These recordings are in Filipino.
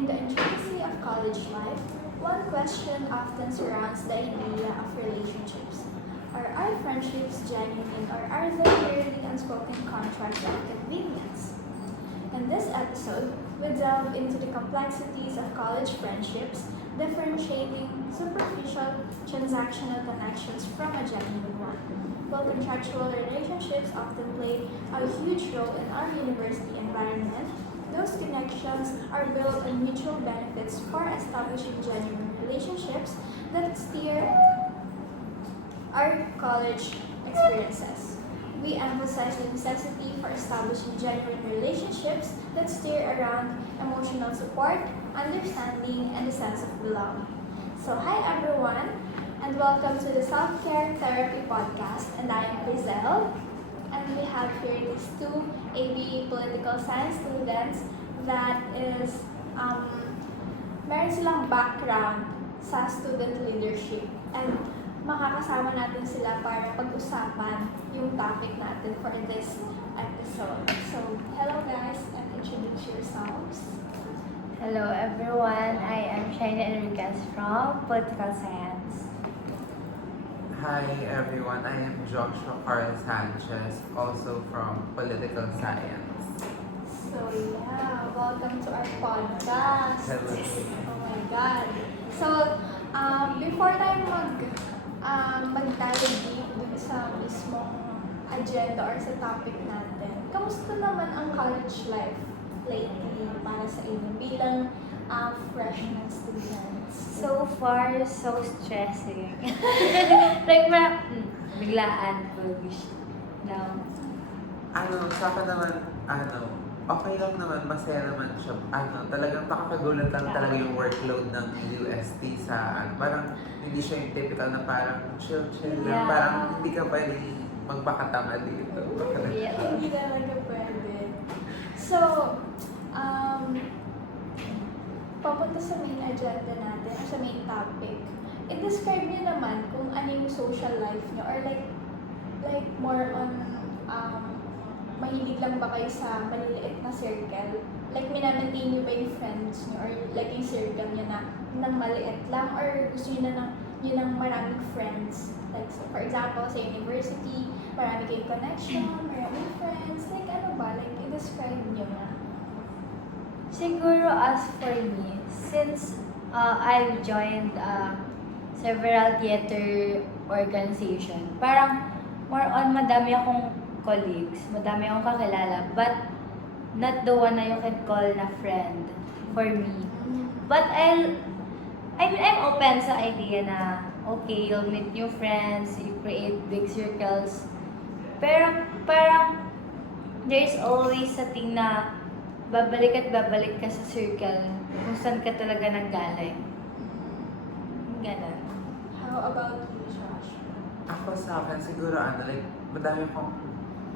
In the intricacy of college life, one question often surrounds the idea of relationships. Are our friendships genuine or are they merely unspoken contracts of convenience? In this episode, we delve into the complexities of college friendships, differentiating superficial transactional connections from a genuine one. While contractual relationships often play a huge role in our university environment, those connections are built on mutual benefits for establishing genuine relationships that steer our college experiences. We emphasize the necessity for establishing genuine relationships that steer around emotional support, understanding, and a sense of belonging. So, hi everyone, and welcome to the Self Care Therapy Podcast. And I am Rizal, and we have here these two AB Political Science students that is meron silang background sa student leadership. And makakasama natin sila para pag-usapan yung topic natin for this episode. So, hello guys, and introduce yourselves. Hello everyone, I am Shaina Enriquez from Political Science. Hi everyone, I am Joshua Carl Sanchez, also from Political Science. So, yeah, welcome to our podcast. Hello. Oh my God. So, before tayo mag-dive deep dun sa mismong agenda or sa topic natin, kamusta naman ang college life lately para sa inyo bilang freshman students? So far, so stressing. Like, biglaan, pag-wish. No. Sa akin naman, okay lang naman, masaya naman siya. Talagang nakakagulat lang talaga yung workload ng UST sa, parang hindi siya yung typical na parang chill lang. Yeah. Parang hindi ka pwedeng magpakatanga dito. Yeah. Hindi talaga pwede. So, papunta sa main agenda natin, or sa main topic, i-describe niyo naman kung ano yung social life niyo, or like more on, mahilig lang ba kayo sa maliliit na circle? Like, minamaintain niyo ba yung friends niyo, or like yung circle niyo na nang maliit lang, or gusto niyo na ng maraming friends? Like, so, for example, sa university, marami kayong connection, maraming friends, like ano ba? Like, i-describe niyo na. Siguro as for me, since I've joined several theater organization, parang more on madami akong colleagues, madami akong kakilala, but not the one na you can call na friend for me. But I'm open sa idea na okay, you'll meet new friends, you create big circles. Pero parang there's always a thing na babalik at babalik ka sa circle kung saan ka talaga nanggaling. Ganon. How about you, Josh? Ako sa akin, siguro like, madami akong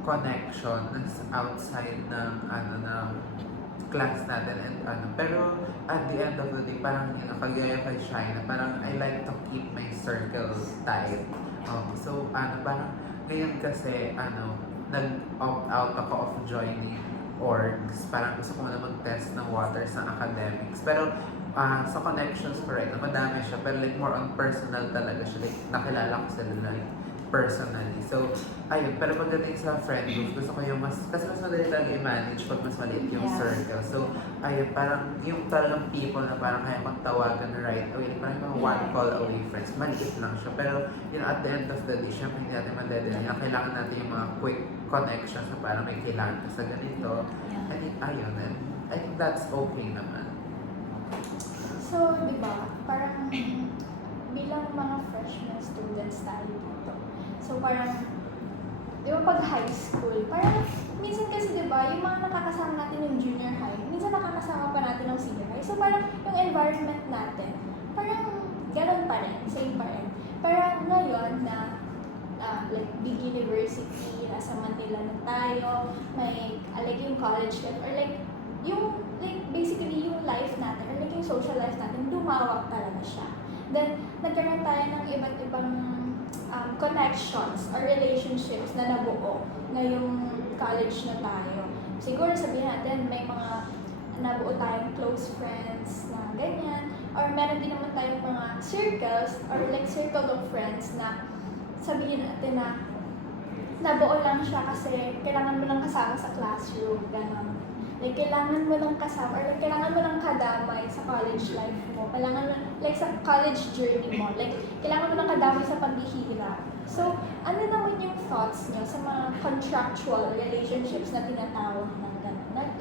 connection outside ng ng class natin and pero at the end of the day, parang yun, kagaya kay Shina, parang I like to keep my circle tight. So parang ngayon kasi nag-opt out ako of joining orgs, parang gusto ko na mag-test ng waters ng academics. Pero sa connections ko right na madami siya, pero like more on personal talaga siya, like nakilala ko sila like personally. So, ayun, pero pagdating sa friend group, gusto ko yung kasi mas madali talaga i-manage pag mas maliit yung Yeah. circle. So, ayun, parang yung talagang people na parang kaya kong tawagan right away, parang yung mga one call away friends, maliit lang siya. Pero, at the end of the day, syempre hindi natin madadali. Kailangan natin yung mga quick connections na parang may kailangan ka sa ganito. Yeah. I think, ayun, and I think that's okay naman. So, di ba, parang bilang mga freshman students tayo dito. So, parang, di ba pag high school, parang minsan kasi di ba, yung mga nakakasama natin yung junior high, minsan nakakasama pa natin ng senior high. So, parang yung environment natin, parang ganun pa rin, same pa rin. Pero ngayon na like big university, nasa Manila na tayo, may like yung college life, or like yung like basically yung life natin, or like yung social life natin, lumawak talaga siya. Then, nagkaroon tayo ng iba't ibang connections or relationships na nabuo ngayong college na tayo. Siguro sabihin natin may mga nabuo tayong close friends na ganyan. Or meron din naman tayong mga circles or like circle of friends na sabihin natin na nabuo lang siya kasi kailangan mo lang kasama sa classroom, gano'n. Like, kailangan mo lang kasama or like, kailangan mo lang kadamay sa college life mo. Kailangan mo, like, sa college journey mo. Like, kailangan mo lang kadamay sa paghihirap. So, ano naman yung thoughts niyo sa mga contractual relationships na tinatawag ng gano'n? Like,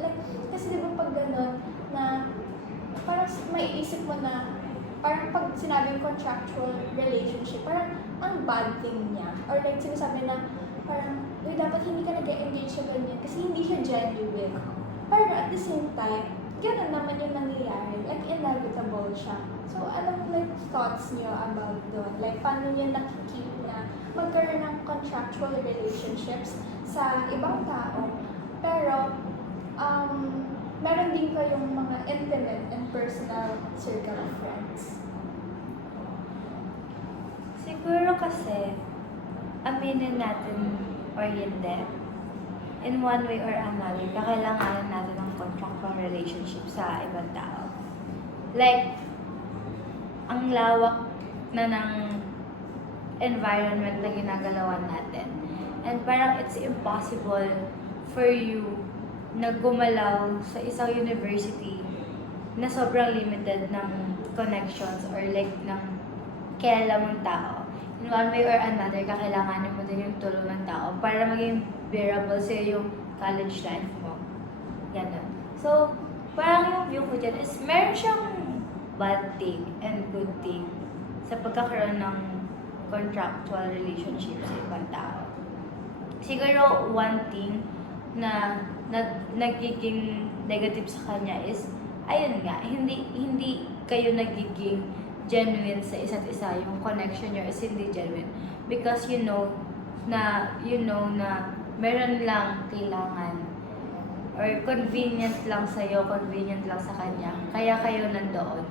kasi di ba pag gano'n na parang maiisip mo na parang pag sinabing contractual relationship, parang ang bad thing niya. Or like, sinasabi na parang, uy, dapat hindi ka nag-engage sa ganyan kasi hindi siya genuine. Pero at the same time, gano'n naman yung nangyayari. Like, inevitable siya. So, anong like thoughts niyo about doon? Like, paano niyo nakikip na magkaroon ng contractual relationships sa ibang tao, pero meron din kayong mga intimate and personal circle of friends. Siguro kasi, aminin natin or hindi, in one way or another, kakailanganan natin ng contractual relationship sa ibang tao. Like, ang lawak na ng environment na ginagalawan natin. And parang it's impossible for you na gumalaw sa isang university na sobrang limited ng connections or like ng kilala mong tao. In one way or another, kakailanganin mo din yung tulong ng tao para maging bearable sa'yo yung college life mo. Ganun. So, parang yung view ko dyan is meron siyang bad thing and good thing sa pagkakaroon ng contractual relationship sa ibang tao. Siguro one thing na nagiging negative sa kanya is, ayun nga, hindi kayo nagiging genuine sa isa't isa. Yung connection nyo is hindi genuine. Because you know na meron lang kailangan or convenient lang sa'yo, convenient lang sa kanya. Kaya kayo nandoon.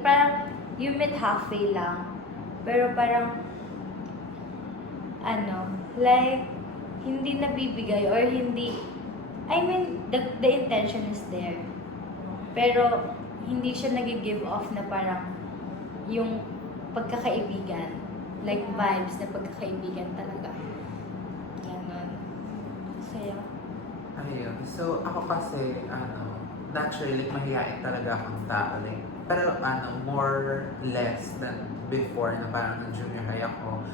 Parang you meet halfway lang. Pero parang like hindi nabibigay or hindi, I mean, the intention is there. Pero hindi siya nag-give off na parang yung pagkakaibigan. Like vibes na pagkakaibigan talaga. Ganon. Sa'yo? Ayun. So, ako kasi, naturally, mahihain talaga akong tao. Like, pero, more less than before na parang nung junior high ako.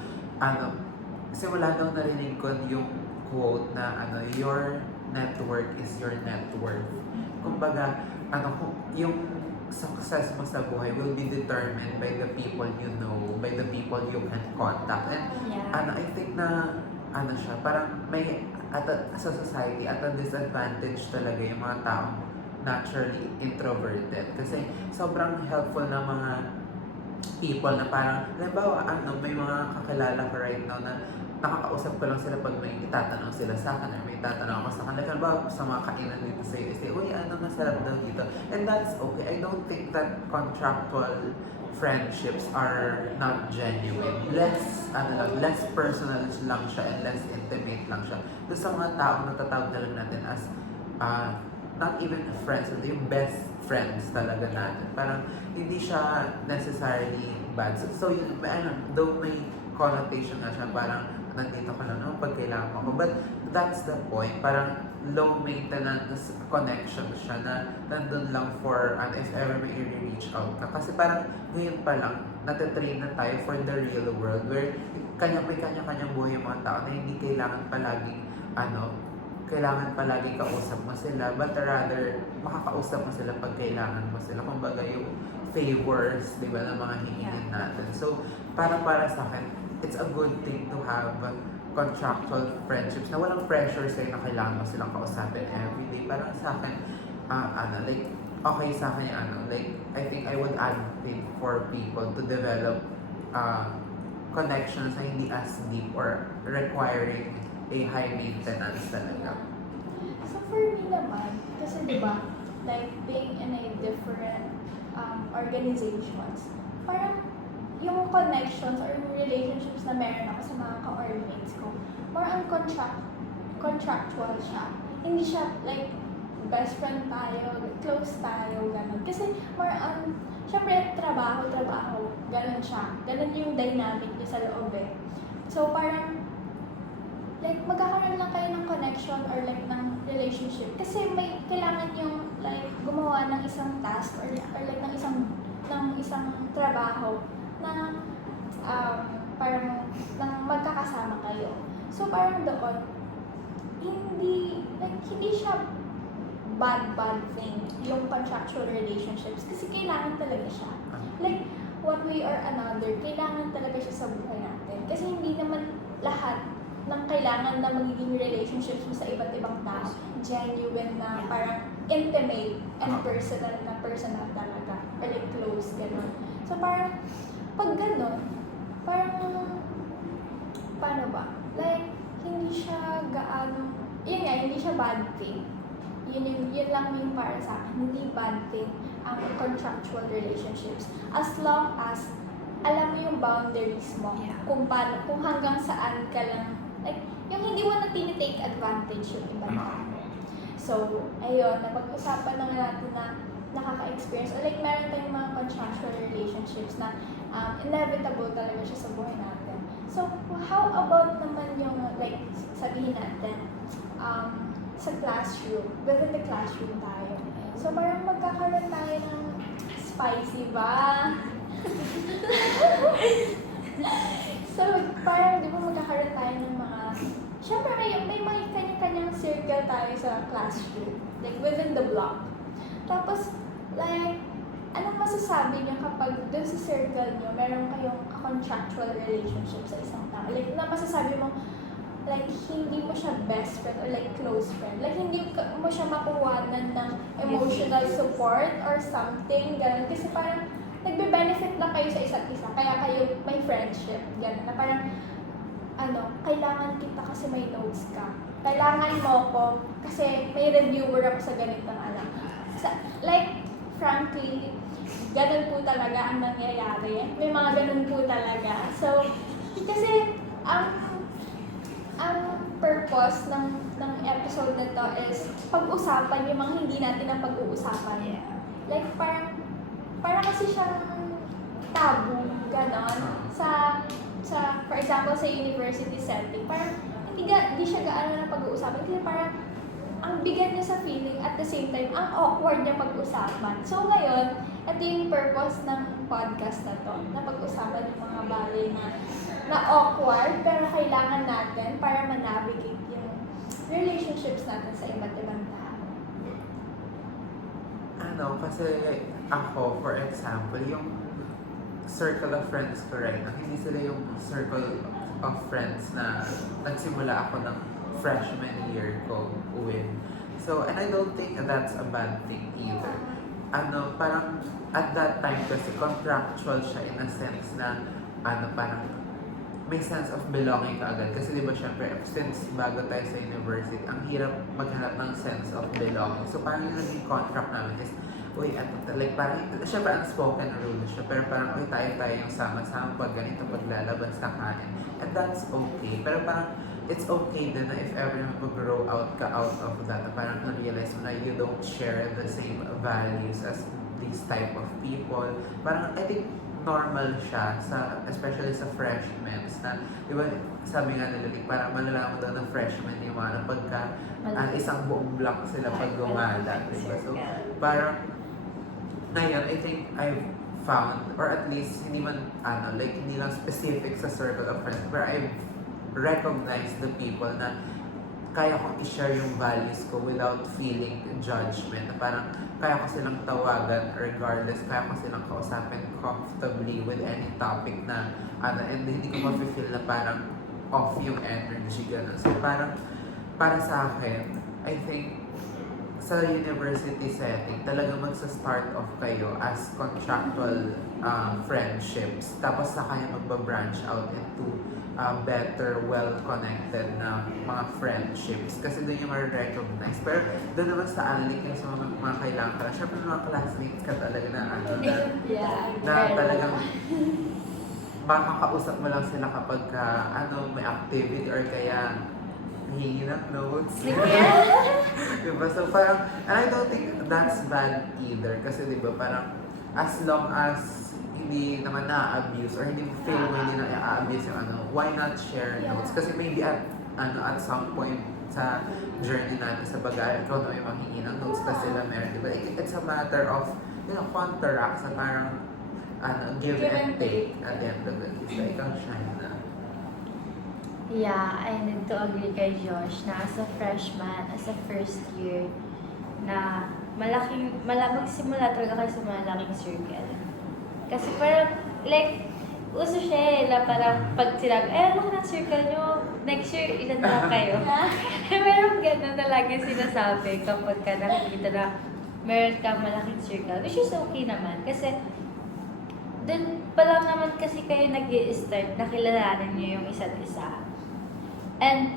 Simula daw narinig ko yung quote na, your network is your net worth. Kumbaga, yung success mo sa buhay will be determined by the people you know, by the people you can contact. And, Yeah. I think na, siya, parang may, sa society, at a disadvantage talaga yung mga taong naturally introverted. Kasi sobrang helpful na mga people na parang, halimbawa, may mga kakilala ko right now na nakakausap ko lang sila pag may itatanong sila sa akin or may itatanong ako sa kanila. Halimbawa, sa mga kainan dito sa UST, uy, masarap daw dito. And that's okay. I don't think that contractual friendships are not genuine. Less personal lang siya and less intimate lang siya. Doon sa mga taong natatawag na lang natin as not even friends, yung best friends talaga natin. Parang hindi siya necessarily bad. So yun, though may connotation na siya, parang nandito ka lang pag kailangan mo. But that's the point. Parang low maintenance connection siya na nandun lang for if ever may i-reach out ka. Kasi parang ngayon pa lang, natitrain na tayo for the real world where may kanya-kanyang buhay yung mga tao na hindi kailangan palaging kausap mo sila, but rather makakausap mo sila pag kailangan mo sila. Kumbaga yung favors, di ba, na mga hihingin natin. So, para sa akin, it's a good thing to have contractual friendships na walang pressure sa'yo na kailangan mo silang kausapin everyday. Parang sa akin, like, okay sa akin like, I think I would advocate for people to develop connections na hindi as deep or requiring a high maintenance talaga. So for me naman, kasi diba, like being in a different organizations, parang yung connections or relationships na meron ako sa mga ka-orgmates ko, more on contractual siya. Hindi siya like best friend tayo, close tayo, ganun. Kasi more on, syempre, trabaho, ganun siya. Ganun yung dynamic niya sa loob eh. So parang, like, magkakaroon lang kayo ng connection or like ng relationship. Kasi may kailangan yung like gumawa ng isang task or like ng isang trabaho na parang nang magkakasama kayo. So parang doon, hindi siya bad thing yung contractual relationships kasi kailangan talaga siya. Like, one way or another, kailangan talaga siya sa buhay natin. Kasi hindi naman lahat ng kailangan na magiging relationships mo sa iba't ibang tao, genuine na parang intimate and personal talaga. Or like close, gano'n. So parang, pag gano'n, parang, paano ba? Like, hindi siya gaano, yun nga, hindi siya bad thing. Yun lang yung para sa akin, hindi bad thing ang contractual relationships. As long as, alam mo yung boundaries mo, kung hanggang saan ka lang, like, yung hindi mo na tinitake advantage yung iba na. So, ayun, napag-usapan na natin na nakaka-experience, or like, meron tayong mga contractual relationships na inevitable talaga siya sa buhay natin. So, how about naman yung, like, sabihin natin, sa classroom, within the classroom tayo. So, parang magkakaroon tayo ng spicy ba? So, parang di ba magkakaroon tayo ng mga, syempre may mga kanya-kanyang circle tayo sa classroom, like within the block. Tapos, like, anong masasabi niyo kapag dun sa circle niyo, meron kayong contractual relationship sa isang tao? Like, na masasabi mo, like, hindi mo siya best friend or like close friend. Like, hindi mo siya makuwanan ng emotional support or something, gano'n. Kasi parang, nagbe-benefit lang kayo sa isa't isa. Kaya kayo may friendship, gano'n. Na parang, kailangan kita kasi may notes ka. Kailangan mo ko kasi may reviewer ako sa ganitong like, frankly, ganun po talaga ang nangyayari. May mga ganun po talaga. So, kasi, ang purpose ng episode na to is pag-usapan yung mga hindi natin na pag-uusapan. Like, parang kasi siyang taboo, ganon, sa for example, sa university setting. Parang, hindi siya gaano na pag-uusapan. Kasi parang, ang bigat niya sa feeling at the same time, ang awkward niya pag-usapan. So, ngayon, ito yung purpose ng podcast na to, na pag-usapan yung mga bagay na awkward, pero kailangan natin para ma-navigate yung relationships natin sa iba't ibang tao. Kasi ako, for example, yung circle of friends ko right now, hindi sila yung circle of friends na nagsimula ako ng freshman year ko with. So, and I don't think that's a bad thing either. Parang at that time kasi contractual siya in a sense na parang may sense of belonging ka agad. Kasi di ba syempre, since bago tayo sa university, ang hirap maghanap ng sense of belonging. So parang yung naging contract namin is, like parang, syempre unspoken rule siya, pero parang, tayo yung sama-sama pag ganito, paglalabas na kanin. And that's okay. Pero parang, it's okay din na if ever mag-grow out ka out of that, na parang na-realize mo na you don't share the same values as these type of people. Parang, I think, normal siya, especially sa freshmen, na, di ba, sabi nga nila, parang malalaman daw ng freshmen yung mga pagka isang buong block sila pag gumala, di ba? So, parang, ngayon, I think I've found, or at least, hindi man, like, hindi lang specific sa circle of friends, where I've recognized the people na kaya kong i-share yung values ko without feeling judgment. Na parang kaya ko silang tawagan regardless, kaya ko silang kausapin comfortably with any topic na and hindi ko ma-feel na parang off yung energy, gano'n. So parang para sa akin, I think sa university setting, talaga magsa-start off kayo as contractual friendships. Tapos sa kanya magba-branch out into better, well-connected na mga friendships. Kasi doon yung ma-recognize. Pero doon naman sa anlik yung sa mga kailangan ka. Siyempre mga classmates ka talaga na na talagang makakausap mo lang sila kapag may activity or kaya hingi ng notes. Yeah. Diba? So parang, and I don't think that's bad either. Kasi diba parang, as long as hindi naman na-abuse or hindi mo feel mo hindi na i-abuse yung ano, why not share Yeah. notes? Kasi maybe at some point sa journey natin sa pag-aaral, ikaw na yung manghingi ng notes kasi sila meron, diba? It's a matter of, contracts na parang, give and take at the end of the day. So ikaw siya na. Yeah, I need to agree kay Josh na as a freshman, as a first year, na magsimula talaga kayo sa malaking circle. Kasi parang, like, uso siya na parang pag sinabi, ano ka ng circle nyo? Next year, ilan na lang kayo? Meron ganun na lagi sinasabi kapag ka nakikita na meron kang malaking circle. Which is okay naman. Kasi, dun pa lang naman kasi kayo nag-i-start, nakilalanin nyo yung isa't isa. And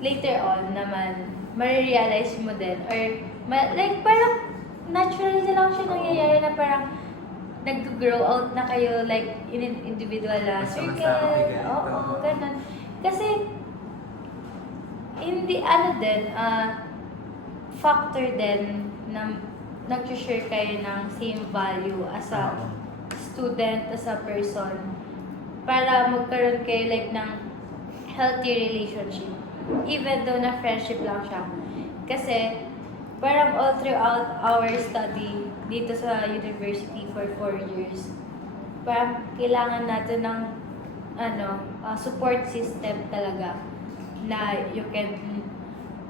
later on naman, marirealize mo din, or like parang natural na lang siya nangyayari na parang nag-grow out na kayo like in an individual Sama-sama circle. kayo ganito. Oo, ganun. Kasi, hindi factor din na nag-share kayo ng same value as a student, as a person, para magkaroon kayo like ng healthy relationship. Even though na friendship lang siya. Kasi, parang all throughout our study dito sa university for 4 years, parang kailangan natin ng support system talaga na you can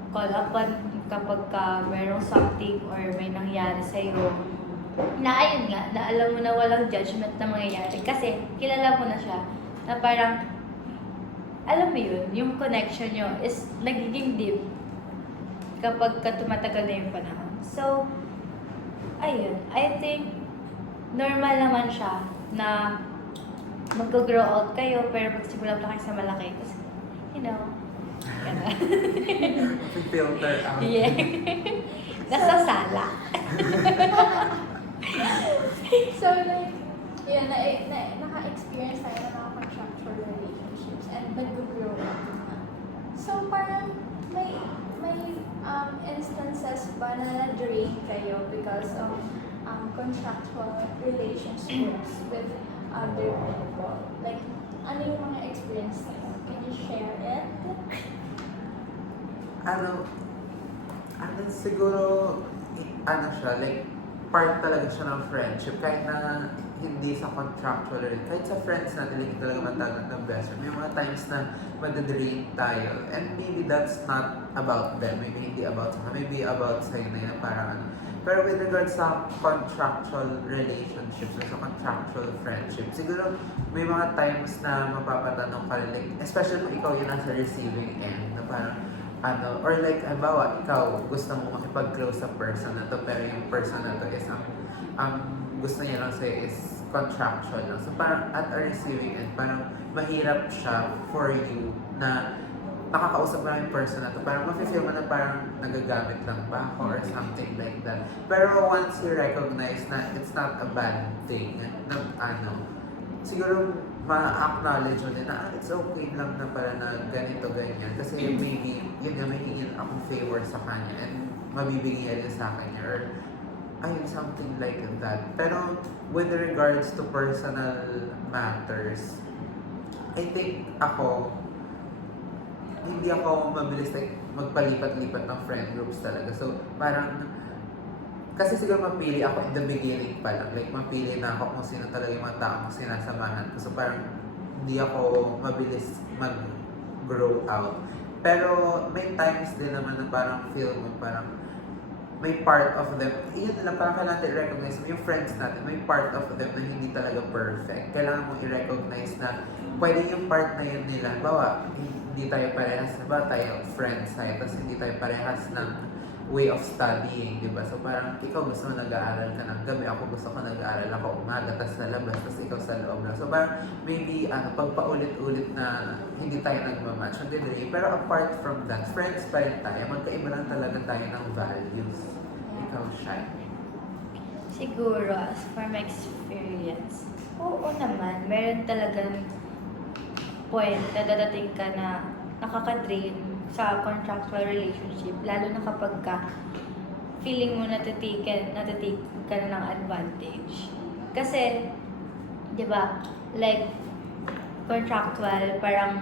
call upon kapag merong something or may nangyari sa'yo. Na ayun nga, na alam mo na walang judgment na mangyayari kasi kilala mo na siya na parang alam mo yun, yung connection nyo is nagiging deep kapag tumatagal na yung panahon. So, ayun, I think normal naman siya na mag-grow out kayo pero magsimula pa kayo sa malaki. Kasi, Filter out. Yeah. Nasa sala. So like, yun, naka-experience tayo ng mga contractual relationships and nag-grow up na. So parang may instances ba na na-drain kayo because of contractual relationships with other people? Like, ano yung mga experience niyo? Can you share it? Siguro, siya, like, part talaga siya ng friendship, kahit na hindi sa contractual rin, kahit sa friends natin, hindi talaga matagal ng best friend. May mga times na madadrain tayo, and maybe that's not about them, maybe hindi about sa maybe about sa'yo na yan, parang ano. Pero with regards sa contractual relationships or sa contractual friendship, siguro may mga times na mapapatanong ka, like, especially kung ikaw yung nasa receiving end, na parang, or like, halimbawa, ikaw gusto mo makipag-close sa person na to, pero yung person na to is, gusto niya lang sa'yo is contractual lang. So parang at a receiving end, parang mahirap siya for you na nakakausap mo lang yung person na to. Parang mafe-feel mo na parang nagagamit lang ba ako or something like that. Pero once you recognize na it's not a bad thing, na siguro ma-acknowledge mo din na it's okay lang na pala na ganito, ganyan. Kasi maybe, yun nga, may hingin akong favor sa kanya and mabibigyan niya rin sa akin or ayun, something like that. Pero with regards to personal matters, I think hindi ako mabilis like magpalipat-lipat ng friend groups talaga. So parang, kasi siguro mapili ako in the beginning pa lang. Like mapili na ako kung sino talaga yung mga taong sinasamahan ko. So parang hindi ako mabilis mag-grow out. Pero may times din naman na parang feel mo parang may part of them, yun lang, parang kailangan natin i-recognize mo yung friends natin, may part of them na hindi talaga perfect. Kailangan mo i-recognize na pwede yung part na yun nila. Bawa, hindi tayo parehas, ba tayo friends tayo, tapos hindi tayo parehas ng way of studying, di ba? So parang ikaw gusto mo nag-aaral ka ng gabi, ako gusto ko nag-aaral ako umaga, tapos sa labas, tapos ikaw sa loob lang. So parang maybe pag paulit-ulit na hindi tayo nagmamatch, hindi. Pero apart from that, friends pa rin tayo, magkaiba lang talaga tayo ng values. Ikaw, Shai. Siguro, as for my experience, oo naman, meron talagang point na dadating ka na nakaka-drain sa contractual relationship, lalo na kapag feeling mo natitake ka na ng advantage. Kasi, di ba, like, contractual, parang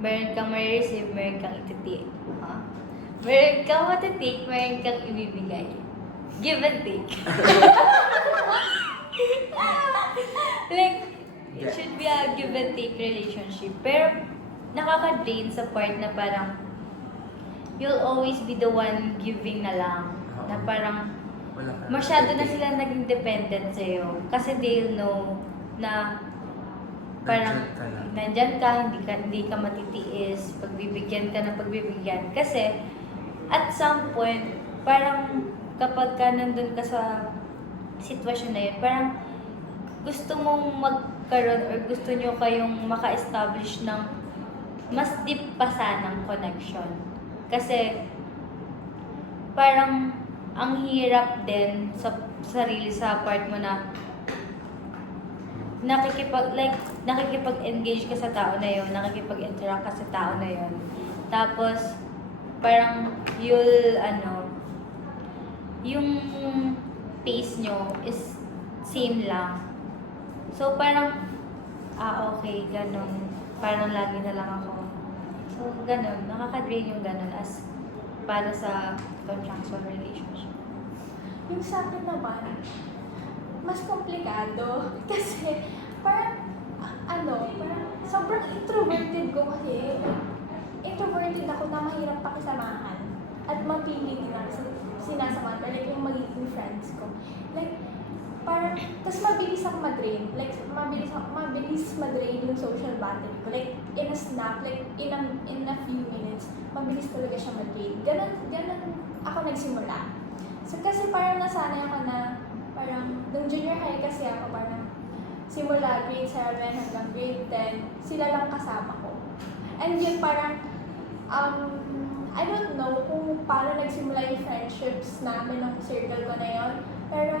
meron kang ma-receive, meron kang ititake. Meron kang matitake, meron kang ibibigay. Give and take. Like, it should be a give and take relationship. Pero, nakaka-drain sa part na parang you'll always be the one giving na lang. Na parang Wala ka masyado na sila naging dependent sa'yo. Kasi they'll know na parang nandyan ka, hindi ka matitiis, pagbibigyan ka ng pagbibigyan. Kasi, at some point, parang kapag ka nandun ka sa sitwasyon na yun, parang gusto mong magkaroon or gusto nyo kayong maka-establish ng mas deep pa sanang connection. Kasi, parang ang hirap din sa sarili sa part mo na nakikipag-engage ka sa tao na yun, nakikipag-interact ka sa tao na yun. Tapos, parang yung pace nyo is same lang. So, parang, okay, ganun. Parang lagi na lang ako. So, ganun. Nakaka-drain yung ganun as para sa contractual relationship. Yung sa akin naman, mas komplikado. Kasi, parang, parang sobrang introverted ko kasi. Introverted ako na mahirap pakisamahan. At mapili din ako sa sinasamahan ko. Like, yung magiging friends ko. Like, parang, tas mabilis ako mag-drain. Like, mabilis mag-drain yung social battery ko. Like, in a snap, like, in a few minutes, mabilis talaga siya mag-drain. Ganun ako nagsimula. So, kasi parang nasanay ako na, parang, nung junior high kasi ako, parang, simula grade 7 hanggang grade 10, sila lang kasama ko. And yun parang, I don't know kung paano nagsimula yung friendships namin ng circle ko na yun. Pero,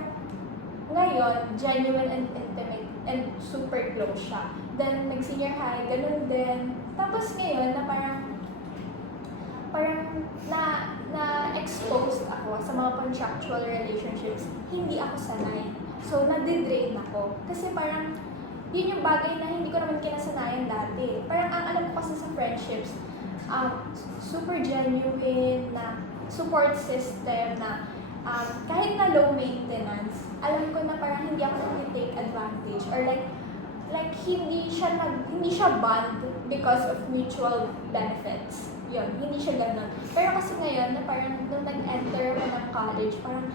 ngayon, genuine and intimate and super close siya. Then, nag-senior high, ganun din. Tapos ngayon, na parang na-exposed ako sa mga contractual relationships, hindi ako sanay. So, nadidrain ako. Kasi parang, yun yung bagay na hindi ko naman kinasanayan dati. Parang ang alam ko kasi sa friendships, super genuine na support system na kahit na low maintenance, alam ko na parang hindi ako nag-take advantage or like hindi siya bond because of mutual benefits. Yun, hindi siya ganun. Pero kasi ngayon, na parang nung nag-enter ako ng college, parang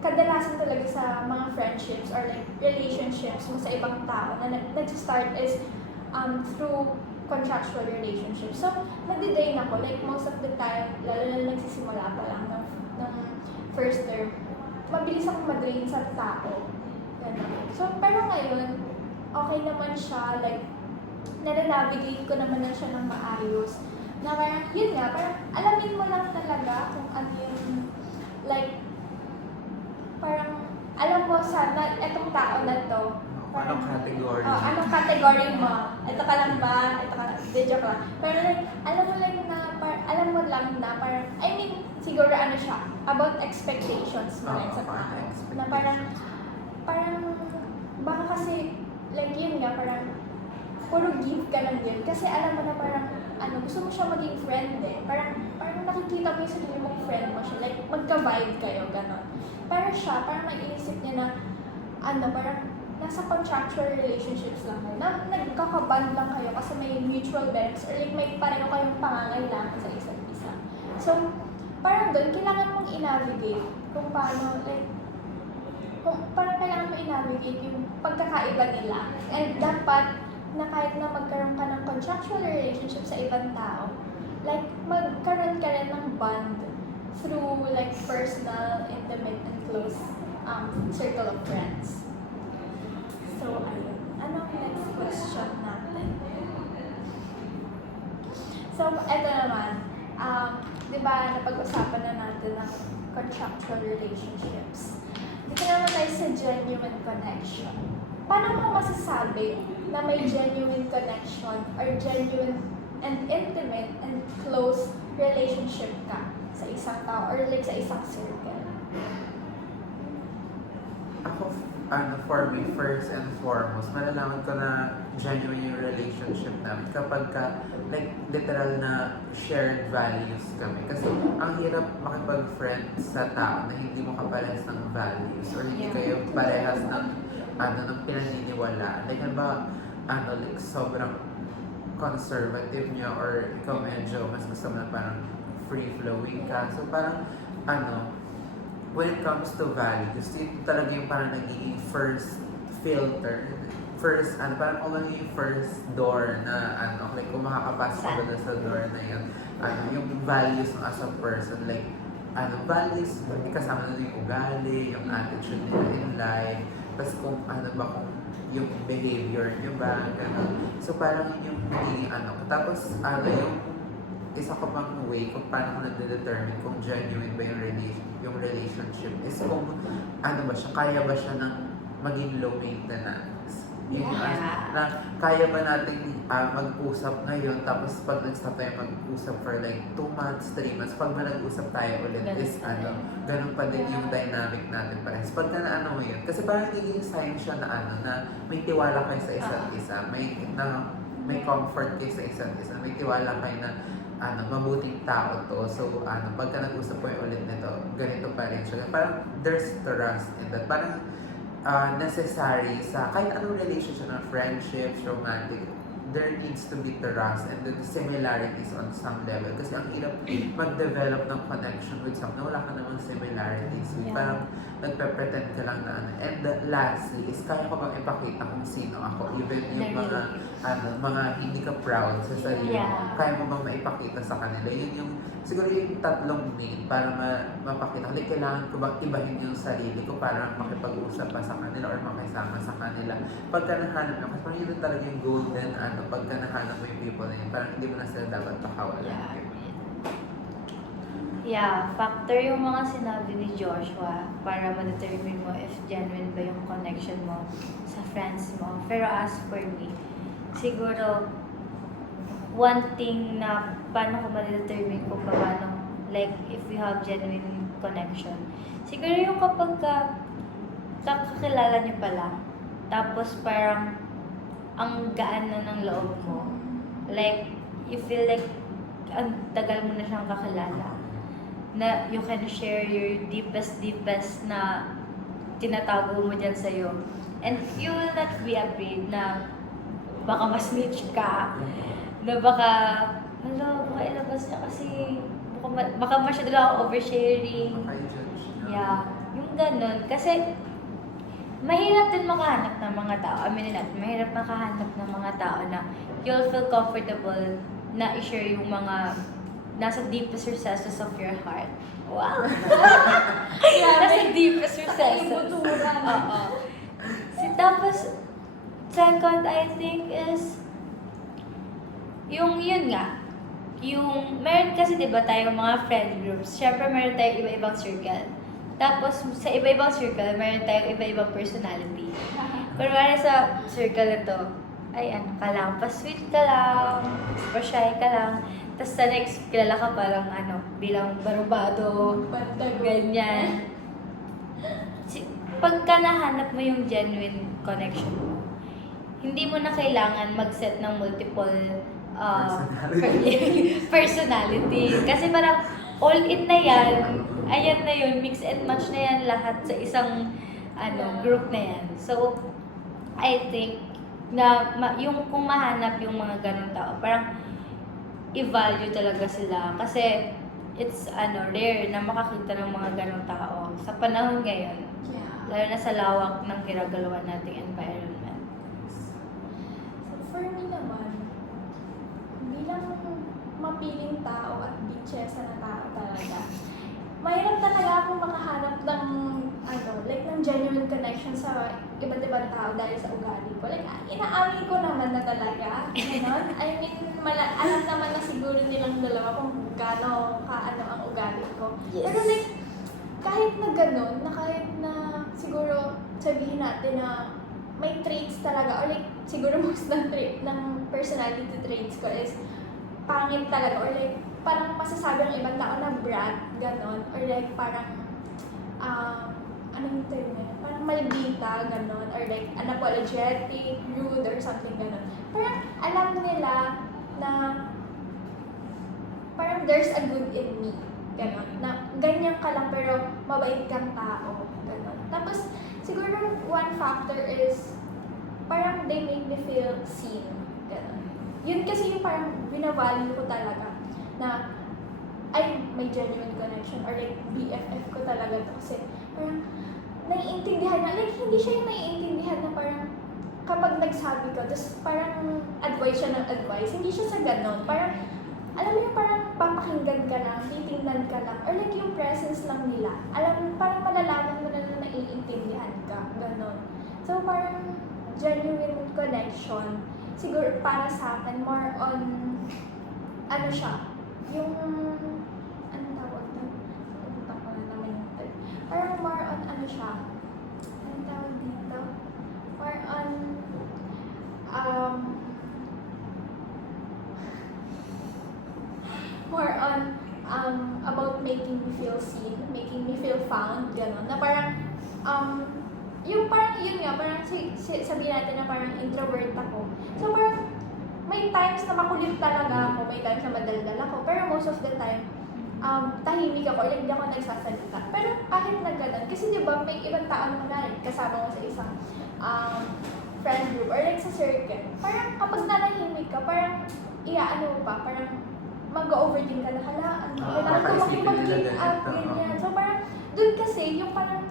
kadalasan talaga sa mga friendships or like relationships mo sa ibang tao na nag-start is through contractual relationships. So, nadidrain ako. Like, most of the time, lalo na nagsisimula pa lang ng first term, mabilis akong madrain sa tao. Ganun. So, pero ngayon, okay naman siya. Like, nare-navigate ko naman na siya ng maayos. Na parang, yun nga, parang alamin mo lang talaga kung ano yung, like, parang, alam mo sana, etong tao na to, Anong category? Anong category mo? Ito ka lang ba? Ito ka lang, joke lang. Pero like, alam mo lang na parang, I mean, siguro ano siya, about expectations mo rin sa tao. Na parang, baka kasi, like yun nga, parang, puro give ka ng give. Kasi alam mo na parang, gusto mo siya maging friend eh. Parang nakikita mo yung sarili mong friend mo siya. Like, magka-vibe kayo, gano'n. Pero siya, parang nag-iisip niya na, parang, nasa contractual relationships lang kayo. Nagkakaband lang kayo kasi may mutual benefits or like may pareho kayong pangangailangan sa isa't isa. So, parang doon, kailangan mong i-navigate kung paano, like, parang kailangan mo i-navigate yung pagkakaiba nila. And dapat, na kahit na magkaroon ka ng contractual relationship sa ibang tao, like, magkaroon ka rin ng bond through, like, personal, intimate, and close circle of friends. So, ayun. Anong next question natin? So, eto naman. Di ba, napag-usapan na natin ng contractual relationships. Dito naman tayo sa genuine connection. Paano mo masasabi na may genuine connection or genuine and intimate and close relationship ka sa isang tao or like sa isang circle? Ako, for me, first and foremost, malalaman ko na genuine yung relationship namin kapag ka, like, literal na shared values kami. Kasi ang hirap makipag-friend sa tao na hindi mo kaparehas ng values or hindi kayo parehas ng, ng pinaniniwala. Like, like, sobrang conservative niya or ikaw medyo mas gusto mo na parang free-flowing ka. So, parang, when it comes to values, ito talaga yung parang nagiging first filter. First, parang kung yung first door na, like kung makakapasok ka doon sa door na yun, yung values ng as a person, like, values, kasama na yung ugali, yung attitude nila in life, tapos kung kung yung behavior nyo ba, gano'n. So parang yun yung nagiging Tapos, yung isa ko pang way kung paano ko nade-determine kung genuine ba yung relationship is kung ba siya, kaya ba siya ng maging low maintenance. Yung na kaya ba nating mag-usap ngayon tapos pag nag-stop tayo mag-usap for like 2 months, 3 months, pag nag-usap tayo ulit is ganun pa din yung dynamic natin parehas. Pagka na mo yun, kasi parang nagiging sign siya na na may tiwala kayo sa isa't isa, may comfort kayo sa isa't isa, may tiwala kayo na mabuting tao to. So, pagka nag-usap ko ulit nito, ganito pa rin siya. Parang there's trust in that. Parang necessary sa kahit anong relationship, friendships, romantic, there needs to be trust and the similarities on some level. Kasi ang hirap mag-develop ng connection with someone na wala ka namang similarities. So, parang nagpe-pretend ka lang na And lastly is kaya ko bang ipakita kung sino ako, even yung mga hindi ka proud sa sarili mo. Kaya mo bang maipakita sa kanila? Yun yung siguro yung tatlong main para mapakita. Like, kailangan ko bang ibahin yung sarili ko para makipag-usap pa sa kanila or makisama sa kanila. Pagka nahanap na, kasi parang yun talaga yung golden pagka nahanap mo yung people na yun, parang hindi mo na sila dapat pakawalan. Yeah, factor yung mga sinabi ni Joshua para ma-determine mo if genuine ba yung connection mo sa friends mo. Pero as for me, siguro, one thing na paano ko ma-determine kung paano, like, if we have genuine connection. Siguro yung kapag kakakilala niyo pa lang, tapos parang ang gaan na ng loob mo. Like, you feel like ang tagal mo na siyang kakilala. Na you can share your deepest na tinatago mo dyan sa'yo. And you will not be afraid na baka ma-snitch ka, na baka ilabas niya kasi baka masyado lang ako oversharing. Yeah, yung ganun. Kasi mahirap din makahanap ng mga tao. Aminin natin, mahirap makahanap ng mga tao na you'll feel comfortable na i-share yung mga nasa deepest recesses of your heart. Wow! Nasa deepest recesses. Oo. Tapos, second, I think is, yun nga, yung, meron kasi diba tayong mga friend groups, syempre meron tayong iba-ibang circle. Tapos, sa iba-ibang circle, meron tayong iba-ibang personality. Kunwari sa circle na to, ay ka lang, pa-sweet ka lang, pa-shy ka lang. Tapos sa next, kilala ka parang bilang barubado, ganyan. Pagka nahanap mo yung genuine connection mo, hindi mo na kailangan mag-set ng multiple personality. Kasi parang all in na yan, ayan na yun, mix and match na yan lahat sa isang group na yan. So, I think na yung kung mahanap yung mga ganong tao, parang i-value talaga sila kasi it's rare na makakita ng mga ganong tao sa panahon ngayon. Lalo na sa lawak ng ginagalawan nating environment. So for me naman, bilang mapiling tao at bitchesa na tao talaga, mahirap talaga akong makahanap ng ng genuine connection sa iba't ibang tao dahil sa ugali ko. Like, inaamin ko naman na talaga. Ganon. I mean, alam naman na siguro nilang dalawa kung gaano ang ugali ko. Yes. Pero like, kahit na ganon, na kahit na siguro sabihin natin na may traits talaga, or like, siguro most ng personality traits ko is pangit talaga or like parang masasabi ng ibang tao na brat, ganon, or like parang anong term na yun? Parang maldita, ganon, or like unapologetic, rude, or something ganon. Parang alam nila na parang there's a good in me, ganon, na ganyan ka lang pero mabait kang tao, ganon. Tapos siguro one factor is parang they make me feel seen, ganon. Yun kasi yung parang binavalue ko talaga na ay may genuine connection or like BFF ko talaga to kasi parang naiintindihan na, like hindi siya yung naiintindihan na parang kapag nagsabi ko, tapos parang advice siya ng advice, hindi siya sa ganon, parang alam mo yung parang papakinggan ka lang, titingnan ka lang, or like yung presence lang nila, alam, parang malalaman mo na naiintindihan ka, ganon. So parang genuine connection, siguro para sa akin, more on, ano siya, yung, anong tawag doon? Nakalimutan ko na naman yung term. Parang more on, ano siya, anong tawag dito? More on, more on, about making me feel seen, making me feel found, gano'n. Na parang, yung parang, yun nga, parang sabihin natin na parang introvert ako. So parang, may times na makulit talaga ako, may times na madaldal ako, pero most of the time, tahimik ako, or hindi ako nagsasalita. Pero kahit na gano'n, kasi di ba may ibang tao naman na kasama ko sa isang friend group, or like sa circle, parang kapag nanahimik ka, parang iaano mo pa, parang mag-overthink ka na, hala, kailangan ko makipag-keep up, ganyan. So parang, dun kasi, yung parang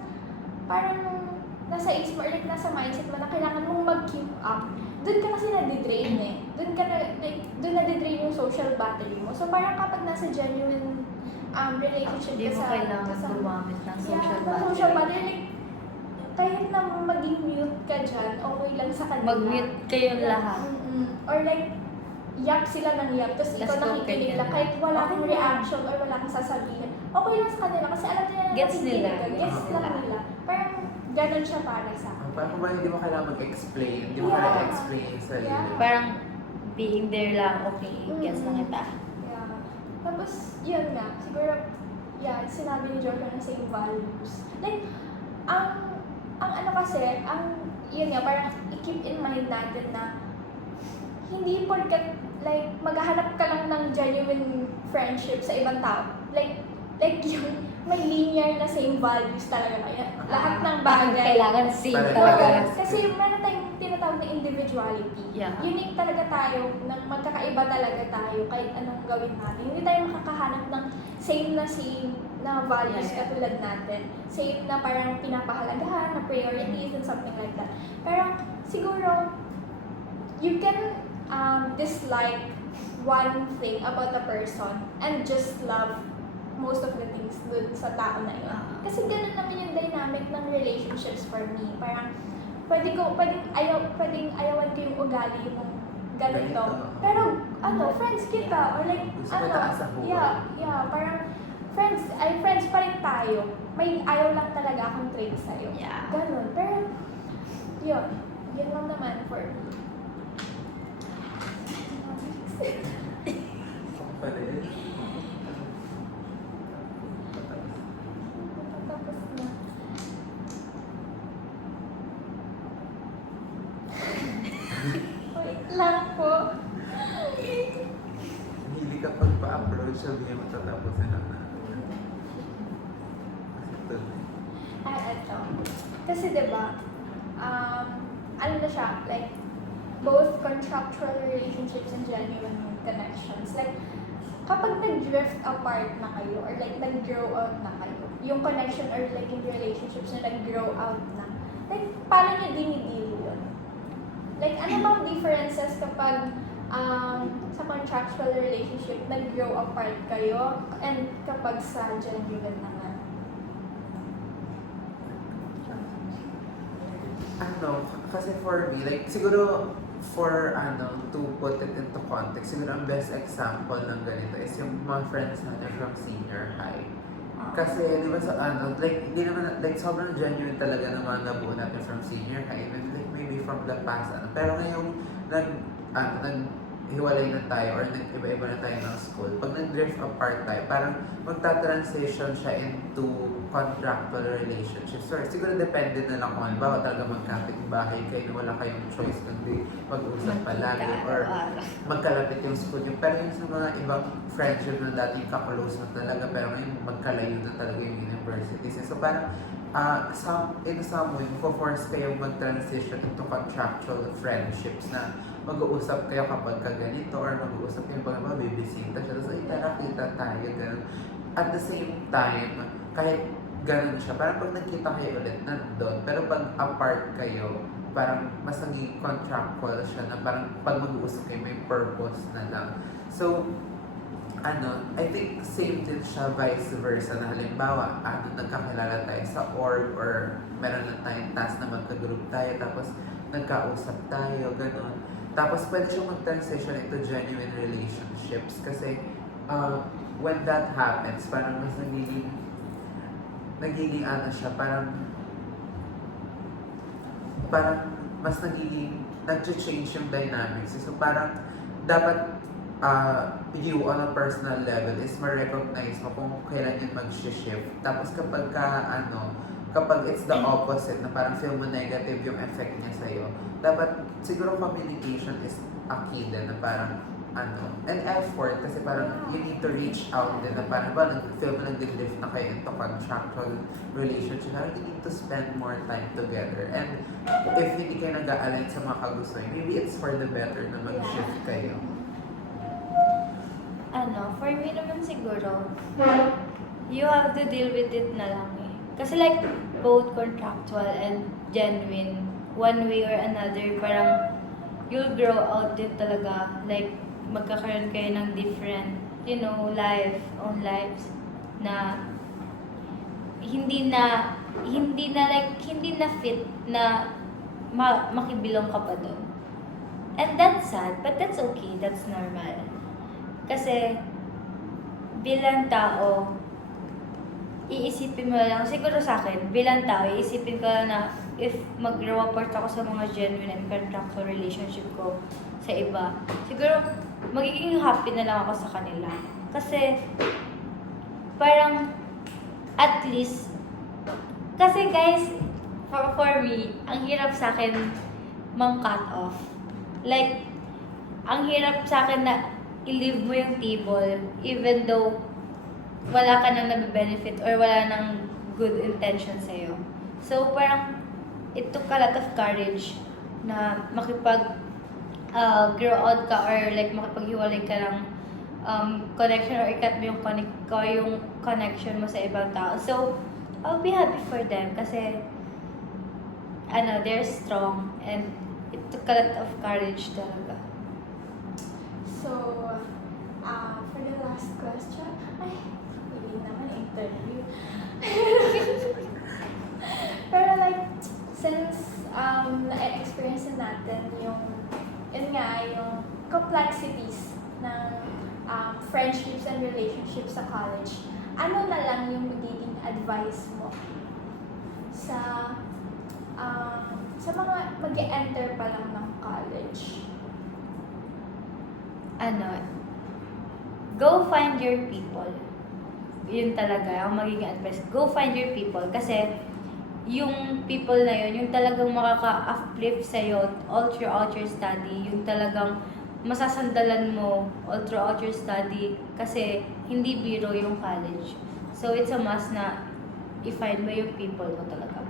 nasa age mo, or like nasa mindset mo na kailangan mong mag-keep up, dun ka kasi nadidrain eh. Dun nadidrain yung social battery mo. So parang kapag nasa genuine relationship Hindi ka mo sa... kailangan gumamit ng social battery. social battery, like, kahit na maging mute ka dyan, okay lang sa kanila. Mag-mute kayong lahat. Or like, yak sila ng yak, tapos ikaw Let's go nakikinig kanya lang, na. kahit wala kang Okay lang. reaction or wala kang sasabihin, okay lang sa kanila kasi alam nila na Gets nakikinig nila. ka. Gets Oo. lang nila. Parang ganun siya para sa akin. Parang kung ba hindi mo kailangan mag-explain, hindi mo Yeah. kailangan explain yung sarili. Yeah. Parang being there lang, okay, gets na kita. Yeah. Tapos, yun nga, siguro, yeah, sinabi ni Joshua na same values. Like, ang ano kasi, yun nga, parang i-keep in mind natin na hindi porket, like, maghahanap ka lang ng genuine friendship sa ibang tao. Like yung may linear na same values talaga kaya. Lahat ng bagay. Kailangan same Parang- talaga. Oo, kasi meron tayong tinatawag na individuality. Yeah. Unique talaga tayo, magkakaiba talaga tayo kahit anong gawin natin. Hindi tayo makakahanap ng same na values Yeah. katulad natin. Same na parang pinapahalagahan, na priorities and something like that. Pero siguro, you can dislike one thing about a person and just love most of the things dun sa tao na yun. Kasi ganun naman yung dynamic ng relationships for me. Parang, pwedeng ayawan ko yung ugali mong ganito. Pero, friends kita. Or like, Gusto mo taas ang buhay. yeah, parang, friends pa rin tayo. May ayaw lang talaga akong trait sa'yo. Yeah. Ganun. Pero, yun lang naman for me. Pala yun. Tapos na. Wait lang po. Hindi ka pagpa-upload, sabihin mo tatapusin na natin. Kasi tuloy. Eto. Kasi diba, ano na siya, like, both contractual relationships and genuine connections. Like, kapag nag-drift apart na kayo, or like, nag-grow out na kayo, yung connection or like yung relationships na nag-grow out na, like, paano nyo dinidil yun? Like, ano bang differences kapag sa contractual relationship, nag-grow apart kayo, and kapag sa genuine naman? Kasi for me, like, siguro, to put it into context, siguro ang best example ng ganito is yung mga friends natin from senior high. Kasi, di ba like, hindi naman, like, sobrang genuine talaga ng mga nabuo natin from senior high, even like maybe from the past, pero ngayong hiwalay na tayo or nag-iba-iba na tayo ng school, pag nag-drift apart tayo, parang magta-transition siya into contractual relationships. Or siguro depende na lang kung halimbawa talaga magkapit-bahay kayo na wala kayong choice kundi mag-usap palagi or magkalapit yung school nyo. Pero yung sa mga ibang friendship na dating kaklose mo talaga, pero ngayon magkalayo na talaga yung universities. So parang in some way, force kayong mag-transition into contractual friendships na mag-uusap kayo kapag ganito or mag-uusap kayo pag mabibisita siya. Tapos, ay, nakita tayo, gano'n. At the same time, kahit gano'n siya, parang pag nagkita kayo ulit, nandun. Pero pag apart kayo, parang mas naging contractual siya na parang pag mag-uusap kayo, may purpose na lang. So, I think same din siya vice versa na halimbawa, nagkakilala tayo sa org or meron na tayong task na magka-group tayo tapos nagkausap tayo, gano'n. Tapos pwede siyang mag-transition into genuine relationships kasi when that happens, parang mas nagiging ano siya, parang mas nag-change yung dynamics. So parang dapat you on a personal level is ma-recognize mo kung kailan yun mag-shift. Tapos kapag it's the opposite, na parang feel mo negative yung effect niya sa'yo, dapat siguro communication is a key din na parang and effort kasi parang you need to reach out din na parang feel mo nag-drift na kayo into contractual relationship, parang you need to spend more time together. And if hindi kayo nag-aalign sa mga kagusto, maybe it's for the better na mag-shift kayo. For me naman siguro, you have to deal with it na lang eh. Kasi like, both contractual and genuine, one way or another, parang you'll grow out din talaga. Like, magkakaroon kayo ng different, own lives na hindi na fit na makibilong ka pa doon. And that's sad, but that's okay, that's normal. Kasi, bilang tao, iisipin mo lang, siguro sa akin, bilang tao, iisipin ko lang na if mag-grow apart ako sa mga genuine and contractual relationship ko sa iba, siguro magiging happy na lang ako sa kanila. Kasi, parang, at least, kasi guys, for me, ang hirap sa akin mang-cut off. Like, ang hirap sa akin na i-leave mo yung table even though wala ka nang nabe-benefit or wala nang good intention sa'yo. So, parang it took a lot of courage na grow out ka or like makipaghiwalay ka ng connection or i-cut mo yung connection mo sa ibang tao. So, I'll be happy for them kasi they're strong and it took a lot of courage talaga. So, for the last question, hindi naman interview. Pero like, since na-experience natin yung complexities ng friendships and relationships sa college, ano na lang yung magiging advice mo sa mga mag-e-enter pa lang ng college? Go find your people. Yun talaga, ang magiging advice. Go find your people. Kasi, yung people na yun, yung talagang makaka-uplift sa'yo all throughout your study, yung talagang masasandalan mo all throughout your study kasi hindi biro yung college. So, it's a must na i-find mo yung people mo talaga.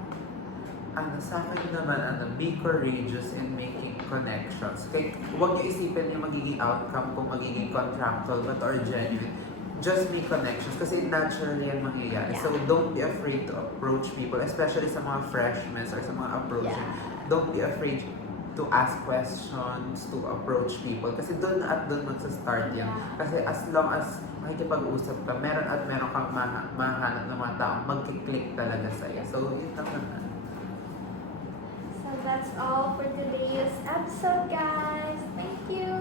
Sa akin naman, be courageous in making connections. Kaya huwag niyo isipin yung magiging outcome kung magiging contractual or genuine. Just make connections kasi naturally yan mangyayari. Yeah. So don't be afraid to approach people, especially sa mga freshmen or sa mga approaching. Yeah. Don't be afraid to ask questions, to approach people. Kasi doon magsa-start yan. Kasi as long as makikipag-usap ka, meron kang mahanap ng mga taong magkiklik talaga sa'yo. So yun naman. So that's all for today's episode, guys. Thank you.